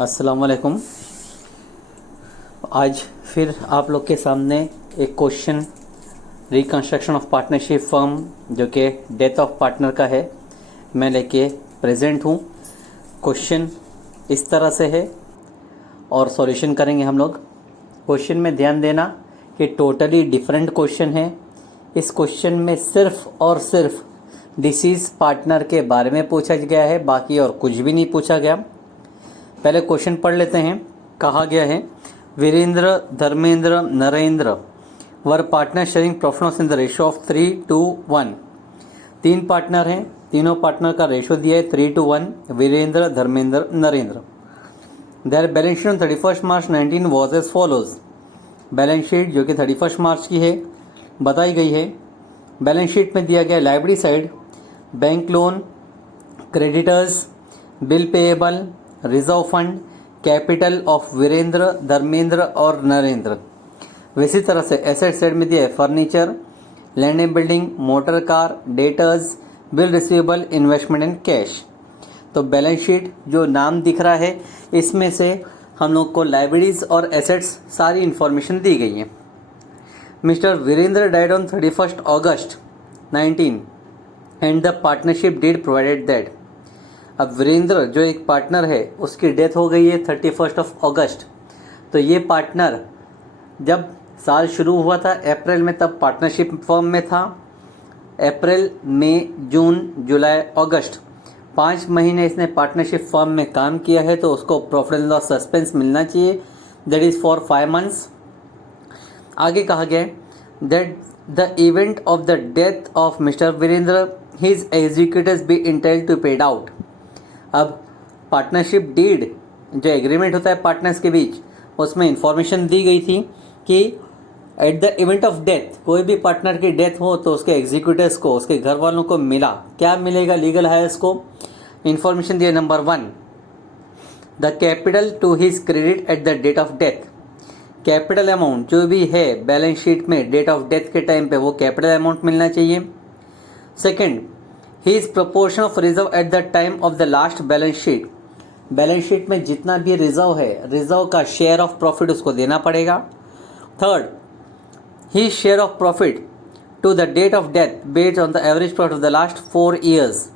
अस्सलाम वालेकुम। आज फिर आप लोग के सामने एक question reconstruction of partnership firm जो कि डेथ ऑफ पार्टनर का है, मैं लेके प्रेजेंट हूँ। क्वेश्चन इस तरह से है और सॉल्यूशन करेंगे हम लोग। क्वेश्चन में ध्यान देना कि टोटली डिफरेंट क्वेश्चन है। इस क्वेश्चन में सिर्फ और सिर्फ डिसीज पार्टनर के बारे में पूछा गया है, बाकी और कुछ भी नहीं पूछा गया। पहले क्वेश्चन पढ़ लेते हैं। कहा गया है Virendra, Dharmendra, Narendra were partner sharing profits in the ratio of 3:1। तीन पार्टनर हैं, तीनों पार्टनर का रेशियो दिया है 3:1। Virendra, Dharmendra, Narendra. Their balance sheet on 31 March 19 was as follows. Balance sheet जो कि 31 मार्च की है बताई गई है। बैलेंस शीट में दिया गया liability side bank loan, creditors, bill payable, reserve fund, capital of Virendra, Dharmendra और नरेंद्र। इसी तरह से एसेट साइड में दिया है furniture, land and building, motor car, debtors, bill receivable, investment and cash. तो बैलेंस शीट जो नाम दिख रहा है इसमें से हम लोग को लाइबिलिटीज और एसेट्स सारी इंफॉर्मेशन दी गई है। Mister Virendra died on 31 August 19 and the partnership deed provided that. अब वीरेंद्र जो एक पार्टनर है उसकी डेथ हो गई है 31 अगस्त। तो ये पार्टनर जब साल शुरू हुआ था अप्रैल में, तब पार्टनरशिप फर्म में था। अप्रैल, मई, जून, जुलाई, अगस्त 5 महीने इसने पार्टनरशिप फर्म में काम किया है, तो उसको प्रॉफिट एंड लॉस सस्पेंस मिलना चाहिए। That is for 5 months. आगे कहा गया that the event of the death of mister Virendra his executives be intend to paid out. अब पार्टनरशिप डीड जो एग्रीमेंट होता है पार्टनर्स के बीच, उसमें इंफॉर्मेशन दी गई थी कि at the event of death, कोई भी पार्टनर की डेथ हो तो उसके एग्जीक्यूटिव्स को, उसके घर वालों को मिला, क्या मिलेगा लीगल हायर्स को। इंफॉर्मेशन दिया number 1, the capital to his credit at the date of death. Capital amount जो भी है बैलेंस शीट में डेट ऑफ डेथ के टाइम पे वो कैपिटल अमाउंट मिलना चाहिए। Second, his proportion of reserve at the time of the last balance sheet. Balance sheet में जितना भी रिजर्व है, रिजर्व का शेयर ऑफ प्रॉफिट उसको देना पड़ेगा। Third, his share of profit to the date of death based on the average profit of the last 4 years.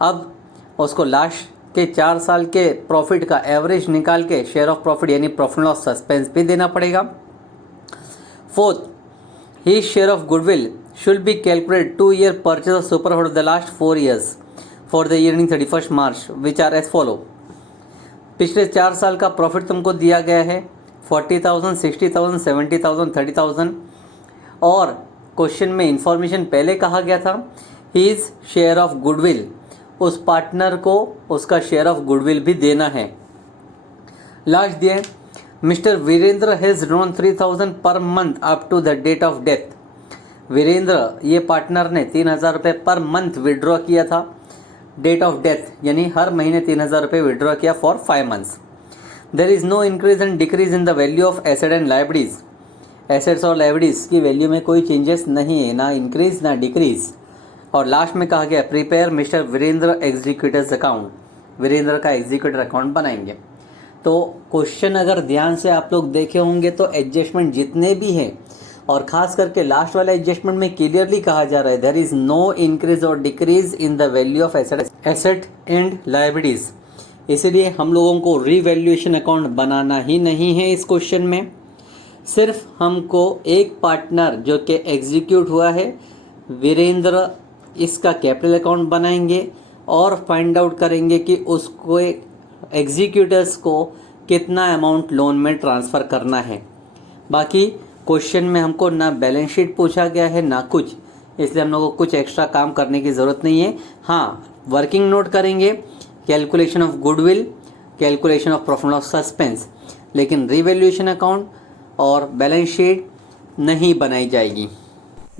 अब उसको लास्ट के 4 साल के प्रॉफिट का एवरेज निकाल के शेयर ऑफ प्रॉफिट यानी प्रॉफिट लॉस सस्पेंस भी देना पड़ेगा। Fourth, his share of goodwill should be calculated 2-year purchase of superhold of the last 4 years for the year ending 31st March which are as follow। पिछले 4 साल का profit तुमको दिया गया है 40,000, 60,000, 70,000, 30,000। और क्वेश्चन में इंफॉर्मेशन पहले कहा गया था हिज शेयर ऑफ गुडविल, उस पार्टनर को उसका शेयर ऑफ गुडविल भी देना है। लास्ट दिया mister Virendra has drawn 3,000 per month up to the date of death. Virendra ये पार्टनर ने 3,000 रुपये पर मंथ विड्रॉ किया था डेट ऑफ डेथ, यानी हर महीने 3,000 रुपये विड्रॉ किया for 5 months. There is no increase and decrease in the value of asset and liabilities. Assets और लाइबिलिटीज की वैल्यू में कोई चेंजेस नहीं है, ना इंक्रीज ना डिक्रीज। और लास्ट में कहा गया prepare mister Virendra executive account, Virendra का एग्जीक्यूटिव अकाउंट बनाएंगे। तो क्वेश्चन अगर ध्यान से आप लोग देखे होंगे तो एडजस्टमेंट जितने भी हैं, और खास करके लास्ट वाले एडजस्टमेंट में क्लियरली कहा जा रहा है देयर इज नो इंक्रीज और decrease in the value of asset and liabilities. इसलिए हम लोगों को रीवैल्यूएशन अकाउंट बनाना ही नहीं है इस क्वेश्चन में। सिर्फ हमको एक पार्टनर जो कि एग्जीक्यूट हुआ है वीरेंद्र, इसका कैपिटल अकाउंट बनाएंगे और फाइंड आउट करेंगे कि उसको एग्जीक्यूटर्स को कितना अमाउंट लोन में ट्रांसफ़र करना है। बाकी क्वेश्चन में हमको ना बैलेंस शीट पूछा गया है ना कुछ, इसलिए हम लोगों को कुछ एक्स्ट्रा काम करने की ज़रूरत नहीं है। हाँ, वर्किंग नोट करेंगे, calculation of goodwill, calculation of profit loss suspense, लेकिन रिवैल्यूएशन अकाउंट और बैलेंस शीट नहीं बनाई जाएगी।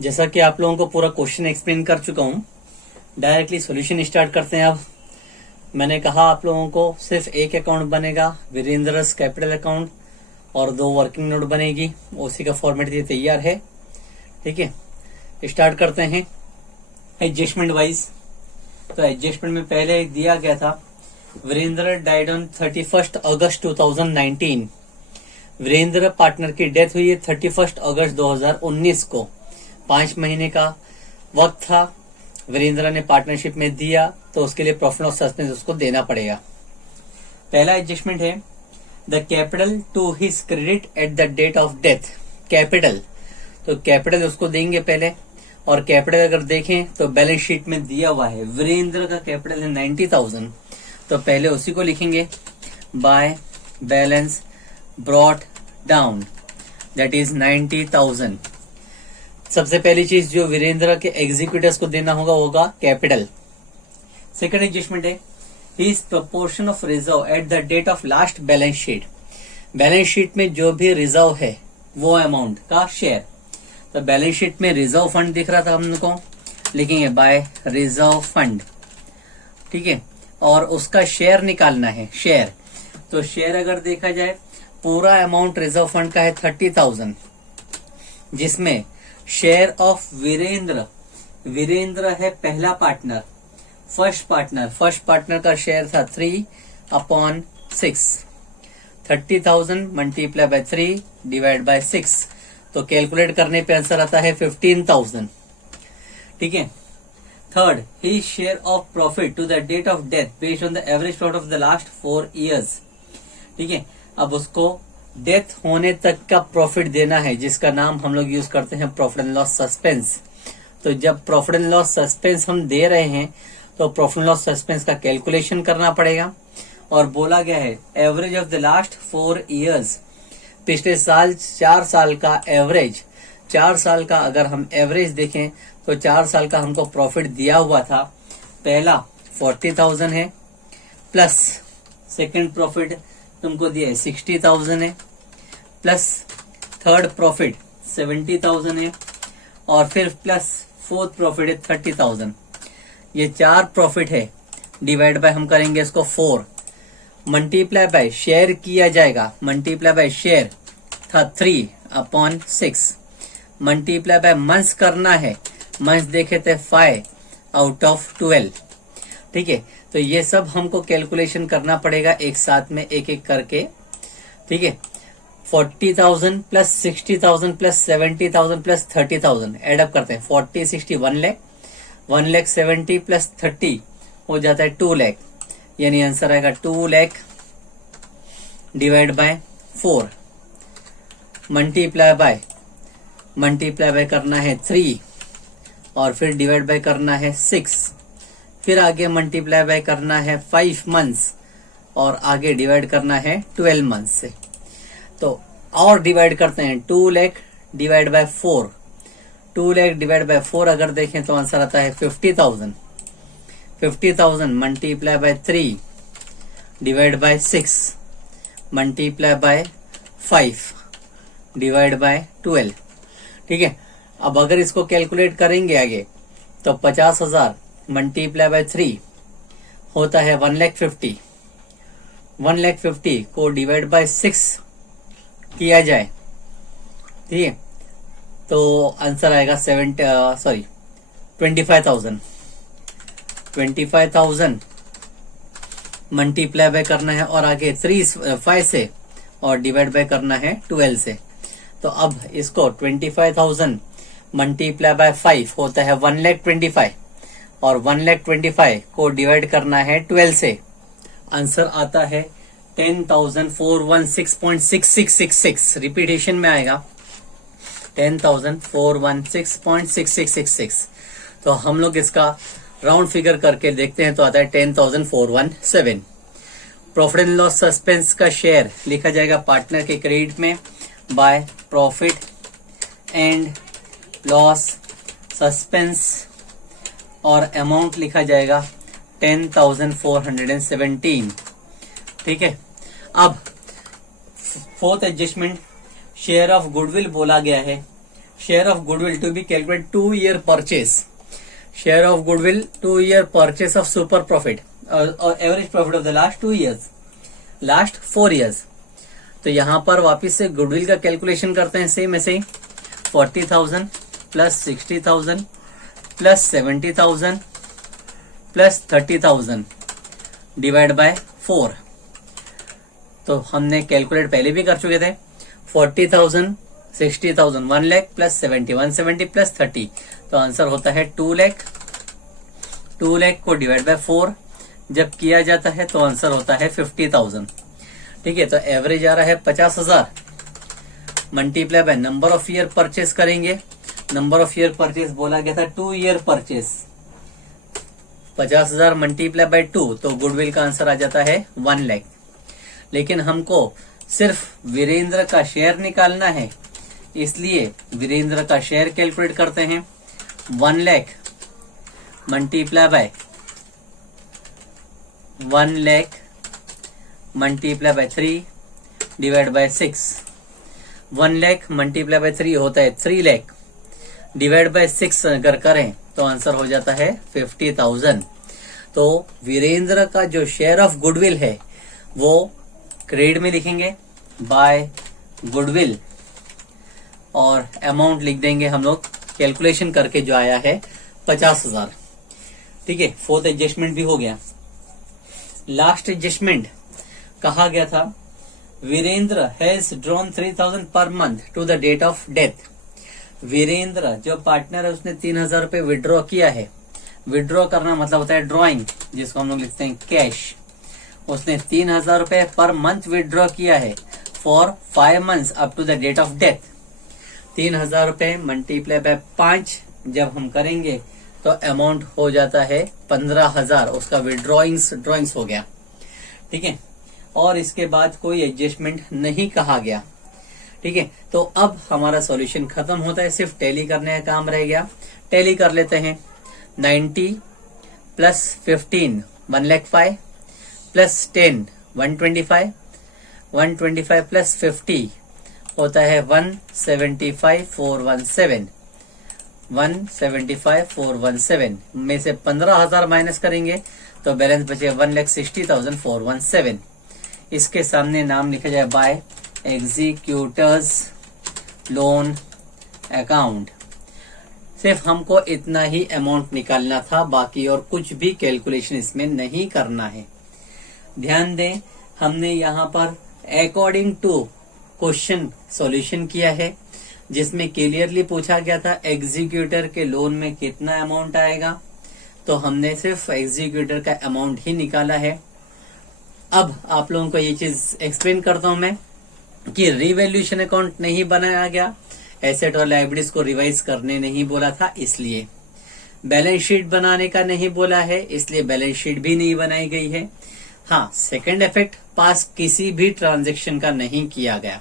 जैसा कि आप लोगों को पूरा क्वेश्चन एक्सप्लेन कर चुका हूँ, डायरेक्टली सॉल्यूशन स्टार्ट करते हैं। अब मैंने कहा आप लोगों को सिर्फ एक अकाउंट बनेगा, वीरेंद्रस कैपिटल अकाउंट, और 2 वर्किंग नोट बनेगी। उसी का फॉर्मेट ये तैयार है। ठीक है, स्टार्ट करते हैं एडजस्टमेंट वाइज। तो एडजस्टमेंट में पहले दिया गया था Virendra died on 31 August 2019। Virendra partner की डेथ हुई है 31 अगस्त 2019 को। 5 महीने का वक्त था वीरेंद्र ने पार्टनरशिप में दिया, तो उसके लिए प्रॉफिट ऑफ सस्पेंस उसको देना पड़ेगा। पहला एडजस्टमेंट है the capital to his credit at the date of death. Capital, तो कैपिटल उसको देंगे पहले, और कैपिटल अगर देखें तो बैलेंस शीट में दिया हुआ है वीरेंद्र का कैपिटल है 90,000, तो पहले उसी को लिखेंगे by balance brought down, that is 90,000। सबसे पहली चीज जो वीरेंद्र के एग्जीक्यूटिव्स को देना होगा कैपिटल। सेकंड एडजस्टमेंट है his proportion of reserve at the date of last balance sheet. Balance sheet में जो भी रिजर्व है वो अमाउंट का शेयर, तो बैलेंस शीट में रिजर्व फंड दिख रहा था हम लोग को, लिखेंगे बाय रिजर्व फंड, ठीक है। और उसका शेयर निकालना है, शेयर, तो शेयर अगर देखा जाए पूरा अमाउंट रिजर्व फंड का है 30,000, जिसमें शेयर ऑफ वीरेंद्र, वीरेंद्र है पहला पार्टनर, फर्स्ट पार्टनर का शेयर था 3/6, 30,000 मल्टीप्लाई बाय 3 डिवाइड बाय 6, तो कैलकुलेट करने पे आंसर आता है 15,000, ठीक है। Third, his share of profit to the date of death based on the average profit of the last 4 years, ठीक है। अब उसको डेथ होने तक का प्रॉफिट देना है, जिसका नाम हम लोग यूज करते हैं प्रॉफिट एंड लॉस सस्पेंस। तो जब प्रॉफिट एंड लॉस सस्पेंस हम दे रहे हैं तो प्रॉफिट एंड लॉस सस्पेंस का कैलकुलेशन करना पड़ेगा, और बोला गया है average of the last 4 years, पिछले साल 4 साल का एवरेज, 4 साल का अगर हम एवरेज देखें तो 4 साल का हमको प्रॉफिट दिया हुआ था। पहला 40,000 है, प्लस सेकंड प्रॉफिट तुमको दिया है 60,000 है, प्लस थर्ड प्रॉफिट 70,000 है, और फिर प्लस फोर्थ प्रॉफिट है 30,000। ये 4 प्रॉफिट है, डिवाइड बाय हम करेंगे इसको 4, मल्टीप्लाई बाय शेयर किया जाएगा, मल्टीप्लाई बाय शेयर था 3/6, मल्टीप्लाई बाय मंथ्स करना है, मंथ्स देखे थे 5/12, ठीक है। तो ये सब हमको कैलकुलेशन करना पड़ेगा एक साथ में, एक एक करके, ठीक है। 40,000 प्लस 60,000 प्लस 70,000 प्लस 30,000 एडअप करते हैं, 40 60 1 लाख, 1 लाख 70 प्लस 30 हो जाता है 2 लाख, यानी आंसर आएगा 2 lakh divide by 4, multiply by करना है 3, और फिर डिवाइड बाय करना है 6, फिर आगे मल्टीप्लाई बाय करना है 5 मंथ्स, और आगे डिवाइड करना है 12 मंथ्स से। तो और डिवाइड करते हैं 2 lakh divide by 4, 2 lakh divide by 4 अगर देखें तो आंसर आता है 50,000, 50,000 multiply by 3 divide by 6 multiply by 5 divide by 12, ठीक है। अब अगर इसको कैलकुलेट करेंगे आगे तो 50,000 मल्टीप्लाई बाय 3 होता है 1,50,000, 1,50,000 को डिवाइड बाय 6 किया जाए, ठीक है, तो आंसर आएगा 25,000 मल्टीप्लाई बाय करना है, और आगे 5 से, और डिवाइड बाय करना है 12 से। तो अब इसको 25,000 मल्टीप्लाई बाय 5 होता है 1,25,000, और 1,25,000 को डिवाइड करना है 12 से, आंसर आता है 10,416.6666। रिपीटेशन में आएगा 10,416.6666। तो हम लोग इसका राउंड फिगर करके देखते हैं तो आता है 10,417। प्रॉफिट एंड लॉस सस्पेंस का शेयर लिखा जाएगा पार्टनर के क्रेडिट में by profit and loss suspense, और अमाउंट लिखा जाएगा 10,417, ठीक है। अब fourth adjustment, share of goodwill बोला गया है। Share of goodwill to be calculate 2 year purchase, share of goodwill 2 year purchase of super profit और average profit of the last 2 years, last 4 years। तो यहां पर वापिस से गुडविल का कैलकुलेशन करते हैं सेम ऐसे ही, 40,000 plus 60,000 plus 70,000 plus 30,000 divide by 4। तो हमने कैलकुलेट पहले भी कर चुके थे। 40,000, 60,000, 1 लाख प्लस 70, 170 प्लस 30, तो आंसर होता है 2 लाख। 2 लाख को डिवाइड बाय 4 जब किया जाता है तो आंसर होता है 50,000। ठीक है, तो एवरेज आ रहा है 50,000 multiply by number of year purchase करेंगे। नंबर ऑफ ईयर परचेस बोला गया था 2 ईयर परचेस। 50,000 मल्टीप्लाई बाय 2, तो गुडविल का आंसर आ जाता है 1 लाख। लेकिन हमको सिर्फ वीरेंद्र का शेयर निकालना है, इसलिए वीरेंद्र का शेयर कैलकुलेट करते हैं। 1 lakh multiply by 1 lakh multiply by 3 divide by 6। 1 lakh multiply by 3 होता है 3 लाख, डिवाइड बाय 6 अगर करें तो आंसर हो जाता है 50,000। तो वीरेंद्र का जो शेयर ऑफ गुडविल है वो क्रेडिट में लिखेंगे बाय गुडविल, और अमाउंट लिख देंगे हम लोग कैलकुलेशन करके जो आया है 50,000। ठीक है, फोर्थ एडजस्टमेंट भी हो गया। लास्ट एडजस्टमेंट कहा गया था Virendra has drawn 3,000 per month to the date of death. Virendra जो पार्टनर है उसने 3,000 रुपए विड्रॉ किया है। विड्रॉ करना मतलब होता है ड्रॉइंग, जिसको हम लोग लिखते हैं कैश। उसने 3,000 रुपए पर मंथ विड्रॉ किया है for 5 months up to the date of death. 3,000 रुपए मल्टीप्लाई बाय 5 जब हम करेंगे तो अमाउंट हो जाता है 15,000। उसका ड्रॉइंग्स हो गया। ठीक है, और इसके बाद कोई एडजस्टमेंट नहीं कहा गया। ठीक है, तो अब हमारा सॉल्यूशन खत्म होता है, सिर्फ टैली करने का काम रह गया। टैली कर लेते हैं। 90 प्लस 15 1,05,000 प्लस 10 125, 125 प्लस 50 होता है 175,417। 175,417 में से 15,000 माइनस करेंगे तो बैलेंस बचे 1,60,417। इसके सामने नाम लिखा जाए बाय एग्जीक्यूटर्स लोन अकाउंट। सिर्फ हमको इतना ही अमाउंट निकालना था, बाकी और कुछ भी कैलकुलेशन इसमें नहीं करना है। ध्यान दें, हमने यहाँ पर अकॉर्डिंग टू क्वेश्चन सॉल्यूशन किया है, जिसमें क्लियरली पूछा गया था एग्जीक्यूटर के लोन में कितना अमाउंट आएगा, तो हमने सिर्फ एग्जीक्यूटर का अमाउंट ही निकाला है। अब आप लोगों को ये चीज एक्सप्लेन करता हूं मैं कि रिवैल्यूएशन अकाउंट नहीं बनाया गया, एसेट और लायबिलिटीज को रिवाइज करने नहीं बोला था, इसलिए बैलेंस शीट बनाने का नहीं बोला है, इसलिए बैलेंस शीट भी नहीं बनाई गई है। हाँ, सेकंड इफेक्ट पास किसी भी ट्रांजैक्शन का नहीं किया गया।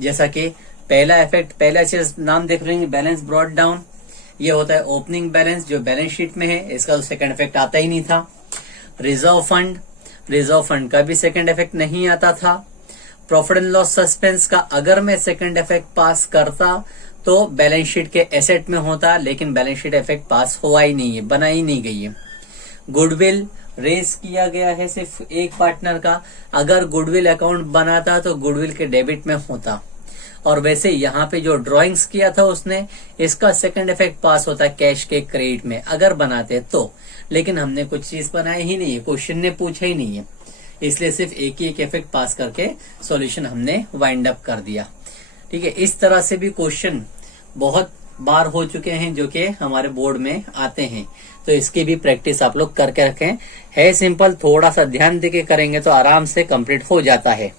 जैसा कि पहला इफेक्ट, पहला चीज नाम देख लेंगे बैलेंस ब्रॉट डाउन, ये होता है ओपनिंग बैलेंस जो बैलेंस शीट में है, इसका तो सेकंड इफेक्ट आता ही नहीं था। रिजर्व फंड का भी सेकंड इफेक्ट नहीं आता था। प्रॉफिट एंड लॉस सस्पेंस का अगर मैं सेकंड इफेक्ट पास करता तो बैलेंस शीट के एसेट में होता, लेकिन बैलेंस शीट इफेक्ट पास हुआ ही नहीं है, बना ही नहीं गई है। गुडविल रेस किया गया है सिर्फ एक पार्टनर का, अगर गुडविल अकाउंट बनाता तो गुडविल के डेबिट में होता, और वैसे यहाँ पे जो ड्राइंग्स किया था उसने, इसका सेकंड इफेक्ट पास होता कैश के क्रेडिट में अगर बनाते तो, लेकिन हमने कुछ चीज बनाई ही नहीं है, क्वेश्चन ने पूछा ही नहीं है, इसलिए सिर्फ एक ही एक इफेक्ट पास करके सॉल्यूशन हमने वाइंड अप कर दिया। ठीक है, इस तरह से भी क्वेश्चन बहुत बार हो चुके हैं जो कि हमारे बोर्ड में आते हैं, तो इसकी भी प्रैक्टिस आप लोग करके रखें। है सिंपल, थोड़ा सा ध्यान देके करेंगे तो आराम से कंप्लीट हो जाता है।